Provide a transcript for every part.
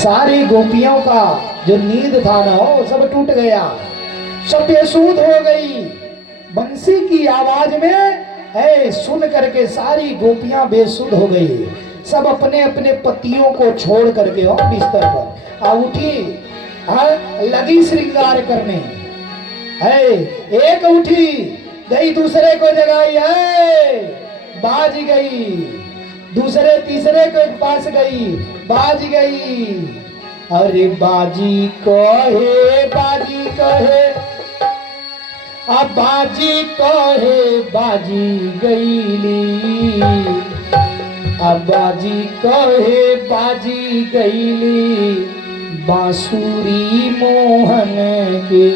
सारी गोपियों का जो नींद था ना वो सब टूट गया, सब बेसुध हो गई। बंसी की आवाज में सुन करके सारी गोपियां बेसुध हो गई। सब अपने अपने पतियों को छोड़ करके बिस्तर पर आ उठी, लगी श्रृंगार करने। एक उठी गई, दूसरे को जगाई, बाज गई, दूसरे तीसरे के पास गई, बाज गई। अरे बाजी कहे, बाजी कहे, अब बाजी कहे बाजी गईली, अब बाजी कहे बाजी गईली, बांसुरी मोहन के।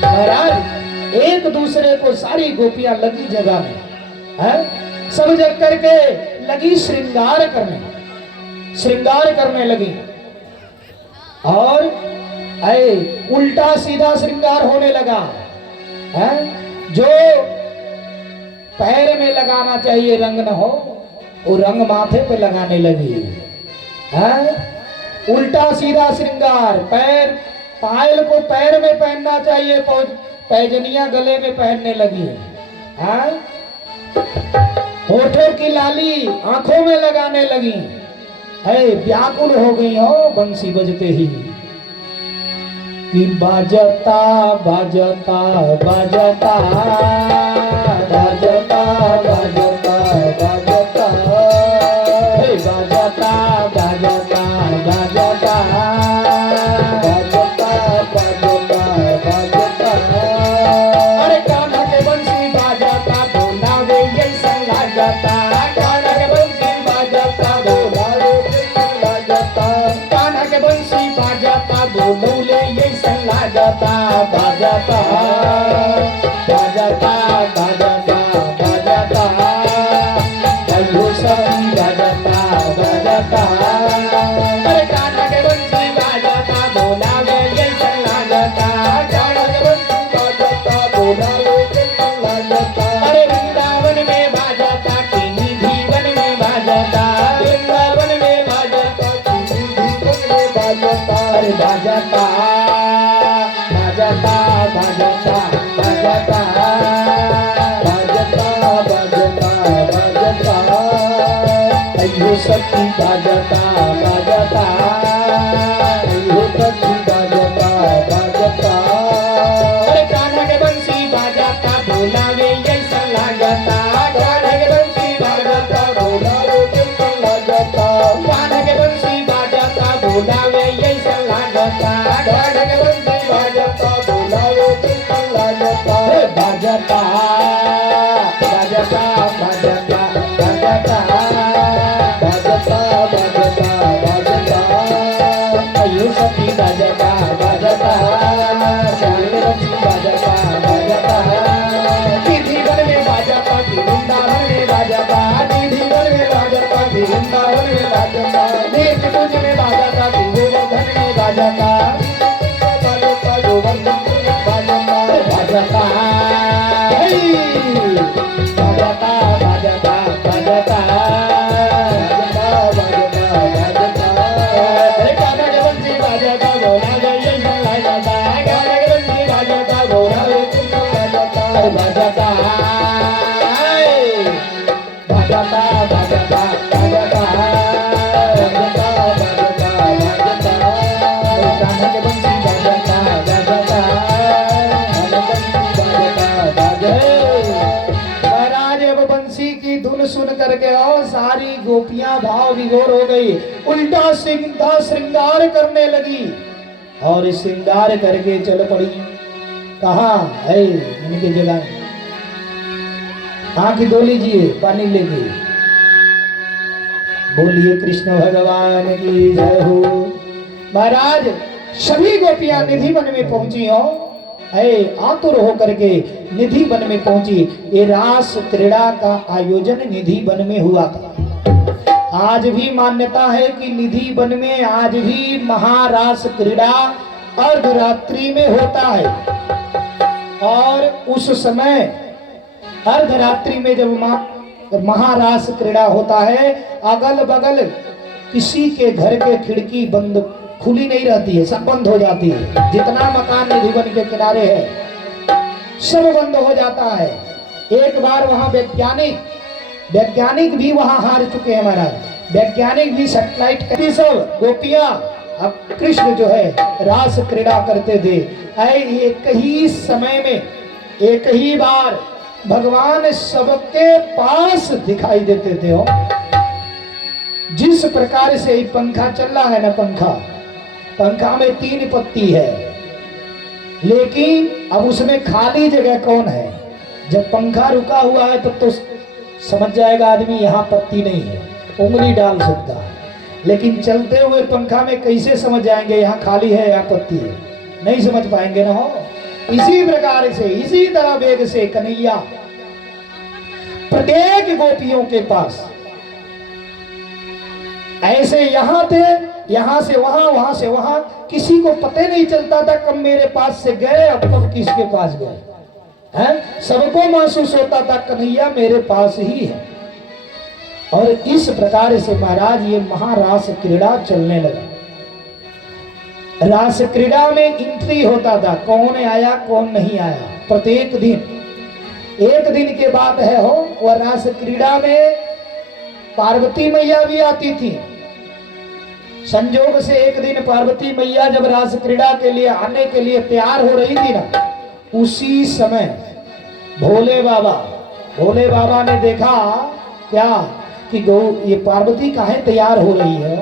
महाराज एक दूसरे को सारी गोपियां लगी जगह में, सब जग करके लगी श्रृंगार करने लगी। और उल्टा सीधा श्रृंगार होने लगा। जो पैर में लगाना चाहिए रंग न हो, वो रंग माथे पे लगाने लगी। उल्टा सीधा श्रृंगार, पैर पायल को पैर में पहनना चाहिए, पैजनिया गले में पहनने लगी। होठों की लाली आंखों में लगाने लगी। व्याकुल हो गई हो बंसी बजते ही कि बाजता बाजता बाजता बाजता बाजता बाजता, बाजता बाजता बाजता बाजता बाजता बाजता। अरे कान्हा के बंसी बाजता बोलावे ऐसा लागता, कान्हा के बंसी बाजता बोलावे ऐसा लागता, कान्हा के बंसी बाजता बोलौले ऐसा लागता, बाजता बाजता बाजता बाजता, अयो सभी बाजता बाजता। अरे कान्हा के बंसी बाजता बोलावे ऐसा लागता, कान्हा के बंसी बाजता बोलावे ऐसा लागता। अरे वृंदावन में बाजता कि निधि वन में बाजता, वृंदावन में बाजता कि निधि वन में बाजता। अरे बाजता बाजता बाजता बाजता बाजता बाजता बाजता, अयो सखी बाजता बाजता, अयो सखी बाजता बाजता। अरे कान्हा के बंसी बाजता बोलावे ऐसा लागता, कान्हा के बंसी बाजता बोलावे ऐसा लागता, कान्हा के बंसी बाजता बोलावे ऐसा लागता, कान्हा के बंसी बाजता बोलावे ऐसा लागता। बाजता बाजता बाजता बाजता बाजता बाजता बाजता, अयो सखी बाजता बाजता, श्याम के बंसी बाजता बाजता। निधि वन में बाजता कि वृंदावन में बाजता, निधि वन में बाजता कि वृंदावन में बाजता, नेक कुंज में बाजता कि गोवर्धन में बाजता, बाजता गोवर्धन में बाजता बाजता। बाजता बाजता बाजता बाजता बाजता। अरे कान्हा के बंसी बाजता बोलावे ऐसा लागता, कान्हा के बंसी बाजता बोलावे ऐसा लागता। अरे बाजता बाजता बाजता बाजता बाजता बाजता बाजता। अरे कान्हा के बंसी बाजता बाजता महाराज। अब बंसी की धुन सुन करके और सारी गोपियां भाव विभोर हो गई, उल्टा सीधा श्रृंगार करने लगी और श्रृंगार करके चल पड़ी। कहा है इनके जगह आंख धो लीजिए, पानी लेके बोलिए कृष्ण भगवान की जय हो। महाराज सभी गोपियां निधि वन में पहुंची हो, आतुर होकर के निधि वन में पहुंची। ये रास क्रीड़ा का आयोजन निधि वन में हुआ था। आज भी मान्यता है कि निधि वन में आज भी महारास क्रीड़ा अर्धरात्रि में होता है। और उस समय अर्धरात्रि में जब महारास क्रीड़ा होता है, अगल बगल किसी के घर के खिड़की बंद खुली नहीं रहती है, सब बंद हो जाती है। जितना मकान निधिवन के किनारे है सब बंद हो जाता है। एक बार वहां वैज्ञानिक भी वहां हार चुके हैं महाराज। वैज्ञानिक भी सैटेलाइट सब गोपियां, अब कृष्ण जो है रास क्रीड़ा करते थे। एक ही समय में एक ही बार भगवान सबके पास दिखाई देते थे। हो जिस प्रकार से ही पंखा चल रहा है ना, पंखा में 3 पत्ती है, लेकिन अब उसमें खाली जगह कौन है? जब पंखा रुका हुआ है तब तो समझ जाएगा आदमी यहाँ पत्ती नहीं है, उंगली डाल सकता है। लेकिन चलते हुए पंखा में कैसे समझ जाएंगे यहाँ खाली है या पत्ती है? नहीं समझ पाएंगे ना। हो इसी प्रकार से, इसी तरह वेग से कन्हैया प्रत्येक गोपियों के पास ऐसे यहाँ थे, यहाँ से वहां, वहां से वहां, किसी को पता नहीं चलता था कब मेरे पास से गए अब कब किसके पास गए हैं। सबको महसूस होता था कन्हैया मेरे पास ही है। और इस प्रकार से महाराज ये महारास क्रीड़ा चलने लगा। रास क्रीड़ा में एंट्री होता था, कौन आया कौन नहीं आया प्रत्येक दिन। एक दिन के बाद है हो वह रास क्रीड़ा में पार्वती मैया भी आती थी। संजोग से एक दिन पार्वती मैया जब रास क्रीड़ा के लिए आने के लिए तैयार हो रही थी ना, उसी समय भोले बाबा ने देखा क्या कि गौ ये पार्वती काहे तैयार हो रही है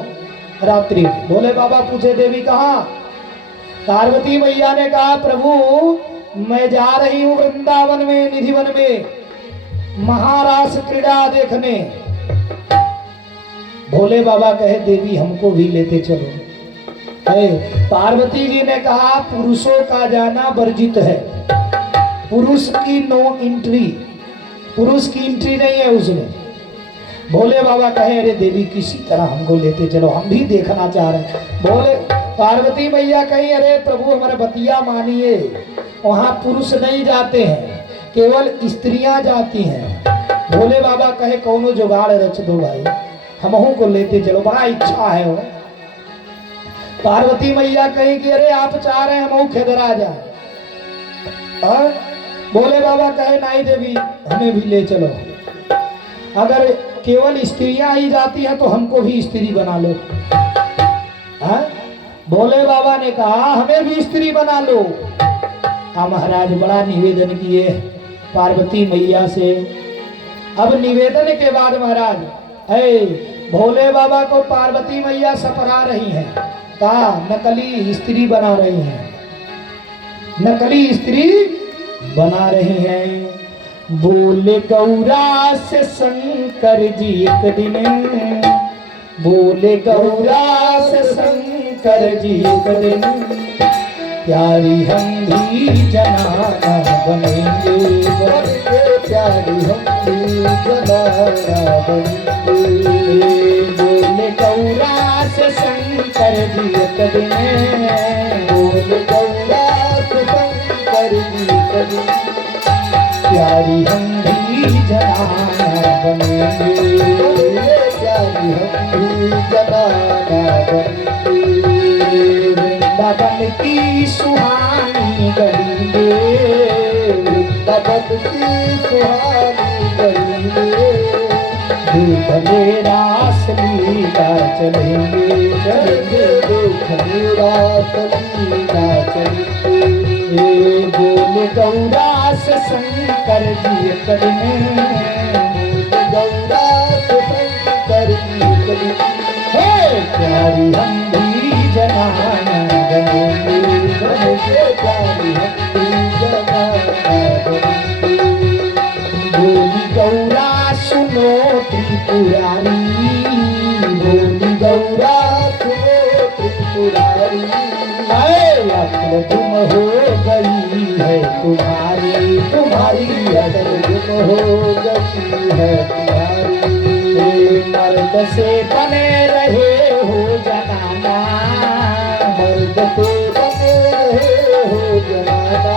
रात्रि में। भोले बाबा पूछे देवी कहाँ? पार्वती मैया ने कहा प्रभु मैं जा रही हूँ वृंदावन में, निधिवन में महारास क्रीड़ा देखने। भोले बाबा कहे देवी हमको भी लेते चलो। पार्वती जी ने कहा पुरुषों का जाना वर्जित है, पुरुष की नो एंट्री, पुरुष की एंट्री नहीं है उसमें। भोले बाबा कहे अरे देवी किसी तरह हमको लेते चलो, हम भी देखना चाह रहे हैं। भोले पार्वती मैया कही अरे प्रभु हमारे बतिया मानिए, वहां पुरुष नहीं जाते हैं, केवल स्त्रियां जाती हैं। भोले बाबा कहे कौनो जुगाड़ रच दो भाई, हमहू को लेते चलो, बड़ा इच्छा है वो। पार्वती मैया कही कि अरे आप चाह रहे हैं हमहू खेदरा जाए। और भोले बाबा कहे नहीं देवी हमें भी ले चलो, अगर केवल स्त्रियां ही जाती हैं तो हमको भी स्त्री बना लो। भोले बाबा ने कहा हमें भी स्त्री बना लो। महाराज बड़ा निवेदन किए पार्वती मैया से। अब निवेदन के बाद महाराज भोले बाबा को पार्वती मैया सपरा रही हैं, कहा नकली स्त्री बना रही हैं, नकली स्त्री बना रही हैं। बोले गौरा से शंकर जी एक दिन, बोले गौरा से शंकर जी एक दिन, प्यारी हम भी जनाना बनेंगे, प्यारी हम भी जनाना बनेंगे। बोले गौरा से शंकर जी एक दिन, बोले गौरा से शंकर जी एक दिन, प्यारी हम भी जनाना बनेंगे, प्यारी हम भी जनाना बनेंगे। वृंदावन की सुहानी गली में, वृंदावन की सुहानी गली में, देखने रास लीला चलेंगे, चलेंगे देखने रास लीला चलेंगे। बोले गौरा से शंकर जी एक दिन, गौरा से शंकर जी एक दिन, प्यारी हम भी जनाना बनेंगे, प्यारी हम भी जनाना बनेंगे। बोली गौरा सुनो त्रिपुरारी, बोली गौरा सुनो त्रिपुरारी, अकल तुम हो गई है तुम्हारी, तुम्हारी अकल तुम हो गई है तुम्हारी। मर्द से बने रहे हो जनाना, मर्द से बने रहे हो जनाना,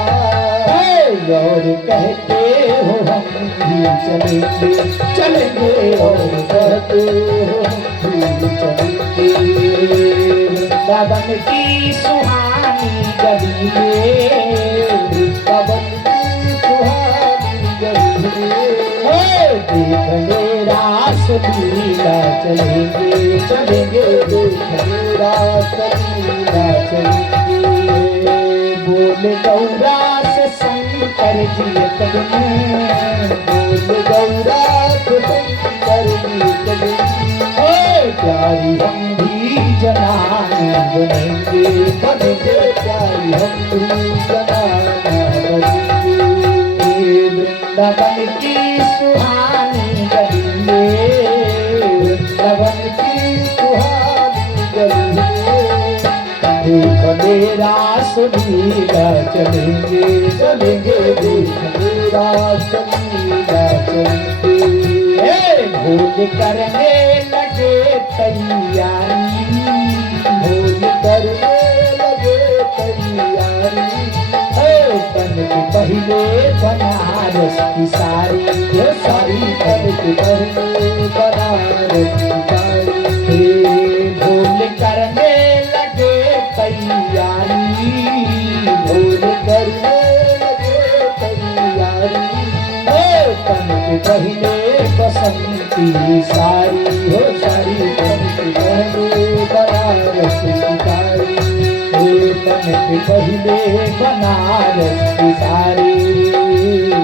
और कहते हो हम भी चलेंगे, चलेंगे और कहते हो हम भी चलेंगे। वृंदावन की सुहानी गली में, वृंदावन की सुहानी गली में, देखने रास लीला चलेंगे चलेंगे, देखने रास लीला चलेंगे। बोल गौरा से शंकर जी कदम, बोल गौरा से शंकर जी कदम, प्यारी हम भी जनानी बनेंगे बनेंगे प्यारी हम भी जनाना बनेंगे। वृंदावन की सुहानी गली में, वृंदावन की सुहानी गली में, देखने रास लीला चलेंगे चलेंगे देखने रास लीला चलेंगे। भोल करने लगे तैयारी, भोल करने लगे तैयारी, तन के पहले बनारस की साड़ी, सारी तन के पहले बनारस की साड़ी। भोल करने लगे तैयारी, भोल करने लगे तैयारी, तन के पहले बसंती साड़ी, हो साड़ी तन के पहले बनारस की साड़ी, तन के पहले बनारस की साड़ी,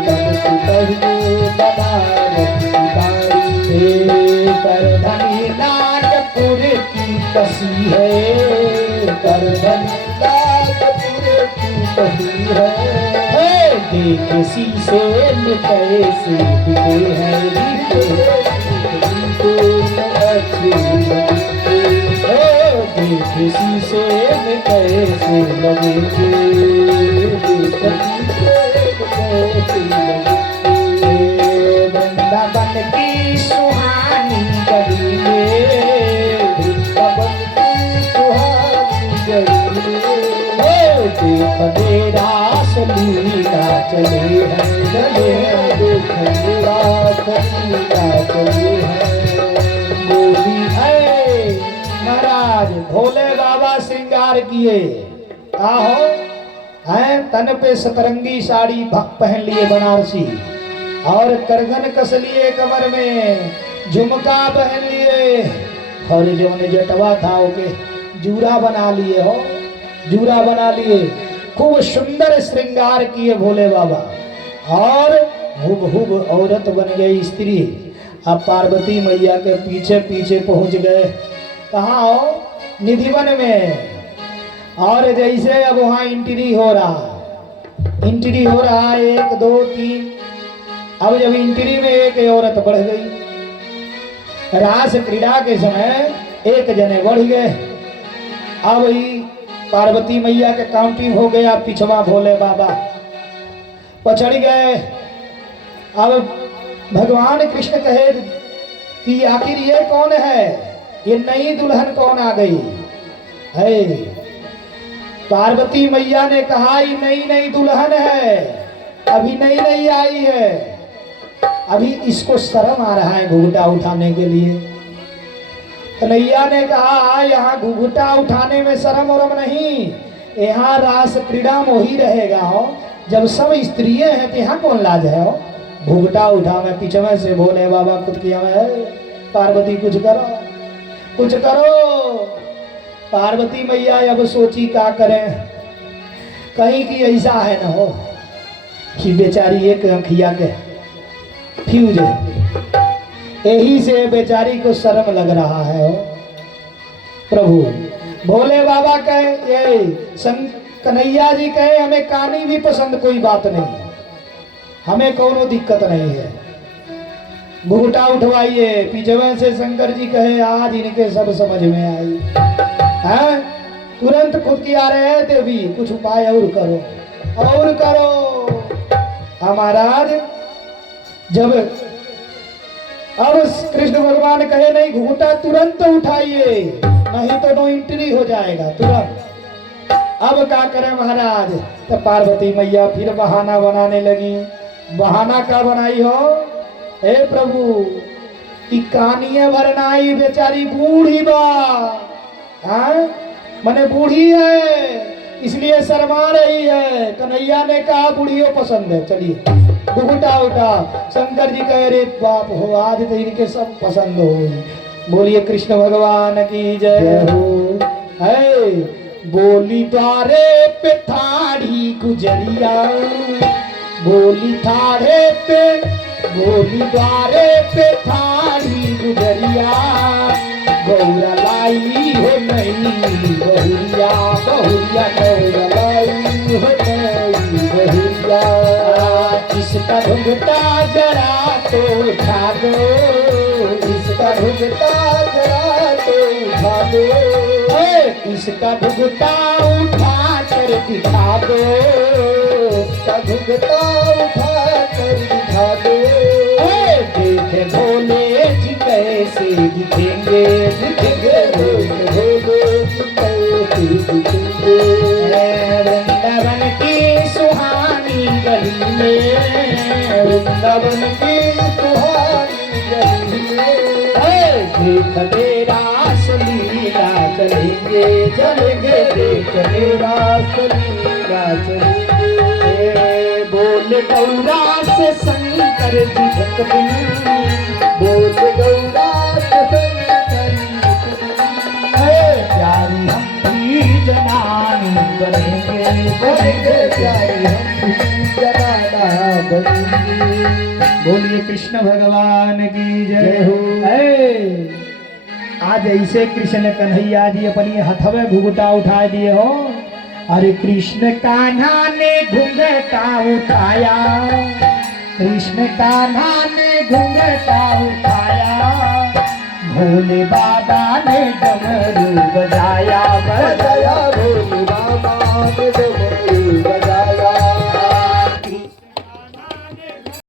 तन के पहले बनारस की साड़ी। करधनी नागपुर की कसी है, करधनी नागपुर की कसी है, देख शीशे में कैसे दिखे हैं, देख शीशे में कैसे लगेंगे, वृंदावन की सुहानी गली में, वृंदावन की सुहानी गली में, देखने रास लीला चले हैं चले हैं देखने रास लीला चले हैं। बोली है महाराज भोले बाबा श्रृंगार किए, आहो हैं तन पे सतरंगी साड़ी पहन लिए बनारसी, और करधन कस लिए कमर में, झुमका पहन लिए, और जो ने जटवा था ओके जूरा बना लिए, हो जूरा बना लिए, खूब सुंदर श्रृंगार किए भोले बाबा, और हुब औरत बन गई स्त्री। अब पार्वती मैया के पीछे पीछे पहुंच गए, कहाँ हो? निधिवन में। और जैसे अब वहां एंट्री हो रहा, एंट्री हो रहा 1 2 3, अब जब एंट्री में एक औरत बढ़ गई, रास क्रीड़ा के समय एक जने बढ़ गए। अब ही पार्वती मैया के काउंटिंग हो गया, पिछवा भोले बाबा पछड़ गए। अब भगवान कृष्ण कहे कि आखिर ये कौन है, ये नई दुल्हन कौन आ गई है? पार्वती मैया ने कहा ये नई दुल्हन है, अभी नई आई है, अभी इसको शर्म आ रहा है घूंघटा उठाने के लिए। कन्हैया ने कहा यहाँ घूंघटा उठाने में शर्म और नहीं, यहाँ रास क्रीड़ा में ही रहेगा हो, जब सब स्त्रियां हैं तो यहाँ कौन लाज है हो? घूंघटा उठा में पीछे में से भोले बाबा खुद किया में है, पार्वती कुछ करो कुछ करो। पार्वती मैया अब सोची क्या करें, कहीं की ऐसा है ना हो कि बेचारी एक अंखिया के फ्यूज है, यही से बेचारी को शर्म लग रहा है। प्रभु भोले बाबा कहे, ये कन्हैया जी कहे हमें कानी भी पसंद, कोई बात नहीं, हमें कोनो दिक्कत नहीं है, घूंघटा उठवाइए। पीछे से शंकर जी कहे आज इनके सब समझ में आई है, तुरंत खुद की आ रहे हैं देवी, कुछ उपाय और करो। महाराज जब अब कृष्ण भगवान कहे नहीं घूंघटा तुरंत उठाइए, नहीं तो नो एंट्री हो जाएगा तुरंत। अब क्या करें महाराज? तो पार्वती मैया फिर बहाना बनाने लगी। बहाना का बनाई हो? हे प्रभु कि कानिए भरनाई बेचारी बूढ़ी बा, हाँ मैंने बूढ़ी है इसलिए शर्मा रही है। कन्हैया ने कहा बूढ़ियों पसंद है, चलिए घुघुटा उठा। शंकर जी कह रे बाप हो, आज तो इनके सब पसंद हो। बोलिए कृष्ण भगवान की जय हो। है बोली द्वारे पे थाड़ी गुजरिया, बोली थाड़े पे, बोली द्वारे पे थाड़ी गुजरिया, गौरा लाई हो नहीं बहुरिया, बहुरिया गौरा लाई हो नहीं बहुरिया। इसका घुंघटा जरा तो उठा दो, इसका घुंघटा जरा तो उठा दो, इसका घुंघटा उठा कर दिखा दो, इसका घुंघटा उठा कर दिखा दो। देखे भोले जी कैसे दिखेंगे, दिखेंगे भोले जी कैसे दिखेंगे। वृंदावन की सुहानी गली में, वृंदावन की सुहानी गली में, देख तेरा लीला चलेंगे, चलेंगे देख तेरा लीला चलेंगे। बोल गौरा से शंकर जी भक्त बिन, बोल गौरा से शंकर जी प्यारी हम भी जनानी बनेंगे, बनेंगे प्यारी हम भी जनाना बनेंगे। बोलिए कृष्ण भगवान की जय हो। आज ऐसे कृष्ण कन्हैया जी अपनी हथवे घुघुटा उठा दिए हो। अरे कृष्ण कान्हा ने घुंघटा उठाया, कृष्ण कान्हा ने घुंघटा उठाया, भोले बाबा ने डमरू बजाया, बजाया